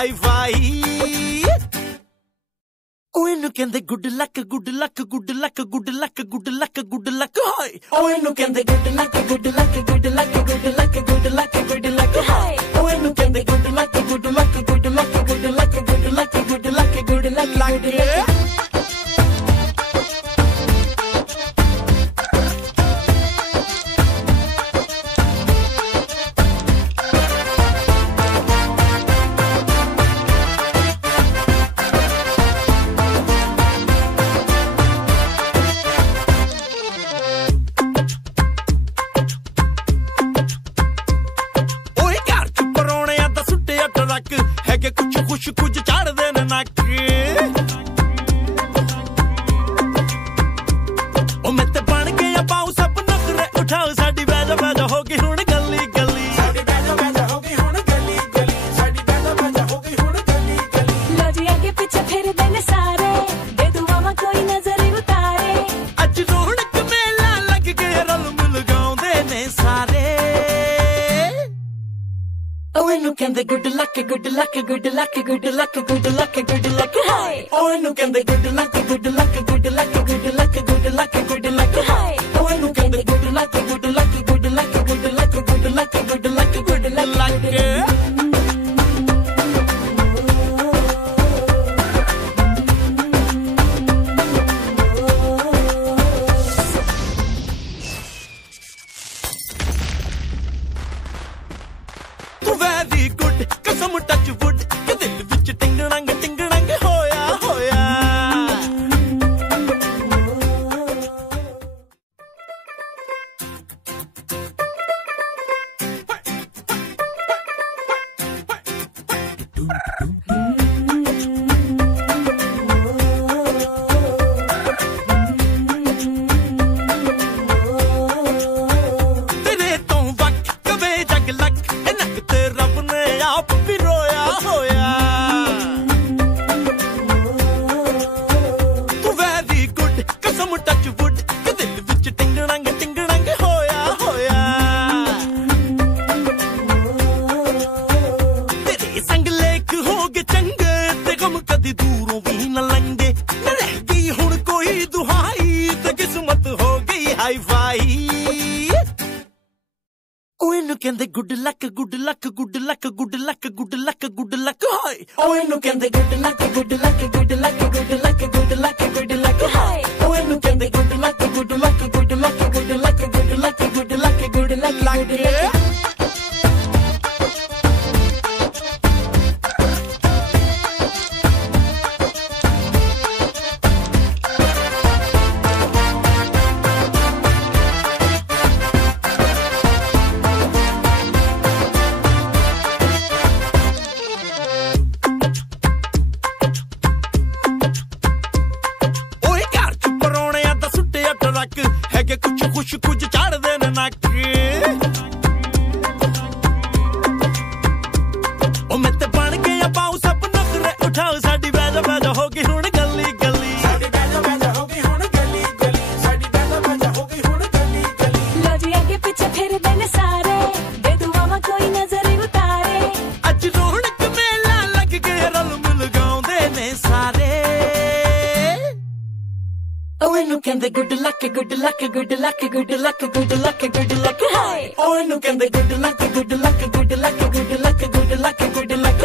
hi fi ਉਹ ਇਹਨੂੰ ਕਹਿੰਦੇ good luck good luck good luck good luck good luck good luck high ਉਹ ਇਹਨੂੰ ਕਹਿੰਦੇ good luck good luck good luck good luck good luck good luck high ਉਹ ਇਹਨੂੰ ਕਹਿੰਦੇ good luck good luck good luck good luck good luck good luck good luck ਹੈਗੇ ਕੁਛ ਖੁਸ਼ ਕੁਝ ਚੜਦੇ ਨੇ ਨੱਕ ਉਹ ਮੈਂ ਤੇ ਬਣ ਗਿਆ ਪਾਉ ਸਭ ਨਖਰੇ ਉਠਾਓ ਸਾਡੀ ਵੈਜਾ ਵੈਜਾ ਹੋ ਗਈ ਹੁਣ ਗੱਲੀ ਗੱਲੀ ਸਾਡੀ ਵੈਜਾ ਵੈਜਾ ਹੋ ਗਈ ਹੁਣ ਗੱਲੀ ਗੱਲੀ ਸਾਡੀ ਵੈਜਾ ਵੈਜਾ ਹੋ ਗਈ ਹੁਣ ਗੱਲੀ ਗੱਲੀ ਲੋ ਜੀ ਅੱਗੇ ਪਿੱਛੇ ਫਿਰਦੇ ਨੇ ਸਾਰੇ ਦੇ ਦੁਆਵਾਂ ਕੋਈ ਨਜ਼ਰ ਉਤਾਰੇ ਅੱਜ ਰੌਣਕ ਮੇਲਾ ਲੱਗ ਗਿਆ ਰਲ ਮਿਲ ਗਾਉਂਦੇ ਨੇ ਸਾਰੇ ਉਹ ਇਹਨੂੰ ਕਹਿੰਦੇ good luck good luck good luck good luck good luck good luck high ਉਹ ਇਹਨੂੰ ਕਹਿੰਦੇ good luck good luck good luck good luck good luck good luck high ਉਹ ਇਹਨੂੰ ਕਹਿੰਦੇ good luck good luck good luck good luck good luck good luck good luck ਤੂੰ very good ਕਸਮ touch wood ਕਿ ਦਿਲ ਵਿੱਚ ਟਿੰਗਣੰਗ ਟਿੰਗਣੰਗ ਹੋਇਆ ਹੋਇਆ ਤੇਰੇ ਤੋਂ ਵਕ ਕਵੇ ਜਗ ਲੱਕ ਵੀ ਰੋਇਆ ਹੋਇਆ ਤੂੰ ਵੈਰੀ ਗੁੱਡ ਕਸਮ ਟੱਚ ਵੁੱਡ ਕਿ ਦਿਲ ਵਿੱਚ ਟਿੰਗਣੰਗ ਟਿੰਗਣੰਗ ਹੋਇਆ ਹੋਇਆ ਤੇਰੇ ਸੰਗ ਲੇਖ ਹੋ ਗਏ ਚੰਗੇ ਤੇ ਗਮ ਕਦੀ ਦੂਰੋਂ ਵੀ ਨਾ ਲੰਗੇ ਨਾ ਰਹਿ ਗਈ ਹੁਣ ਕੋਈ ਦੁਹਾਈ ਤੇ ਕਿਸਮਤ ਹੋ ਗਈ ਹਾਈ ਫਾਈ ਉਹ ਇਹਨੂੰ ਕਹਿੰਦੇ good luck good luck good luck good luck good luck good luck high ਉਹ ਇਹਨੂੰ ਕਹਿੰਦੇ good luck good luck good luck good luck good luck good luck high ਉਹ ਇਹਨੂੰ ਕਹਿੰਦੇ good luck good luck good luck good luck good luck good luck good luck ਹੈਗੇ ਕੁਛ ਖੁਸ਼ ਕੁਝ ਚੜਦੇ ਨੇ ਨੱਕ ਉਹ ਮੈਂ ਤੇ ਬਣ ਗਿਆ ਪਾਉ ਸਭ ਨਖਰੇ ਉਠਾਓ ਸਾਡੀ ਵੈਜਾ ਵੈਜਾ ਹੋ ਗਈ ਹੁਣ ਗੱਲੀ ਗੱਲੀ ਸਾਡੀ ਵੈਜਾ ਵੈਜਾ ਹੋ ਗਈ ਹੁਣ ਗੱਲੀ ਗੱਲੀ ਸਾਡੀ ਵੈਜਾ ਵੈਜਾ ਹੋ ਗਈ ਹੁਣ ਗੱਲੀ ਗੱਲੀ ਲੋ ਜੀ ਅੱਗੇ ਪਿੱਛੇ ਫਿਰਦੇ ਨੇ ਸਾਰੇ ਦੇ ਦੁਆਵਾਂ ਕੋਈ ਨਜ਼ਰ ਉਤਾਰੇ ਅੱਜ ਰੌਣਕ ਮੇਲਾ ਲੱਗ ਗਿਆ ਰਲ ਮਿਲ ਗਾਉਂਦੇ ਨੇ ਸਾਰੇ ਉਹ ਇਹਨੂੰ ਕਹਿੰਦੇ good luck good luck good luck good luck good luck good luck high ਉਹ ਇਹਨੂੰ ਕਹਿੰਦੇ good luck good luck good luck good luck good luck good luck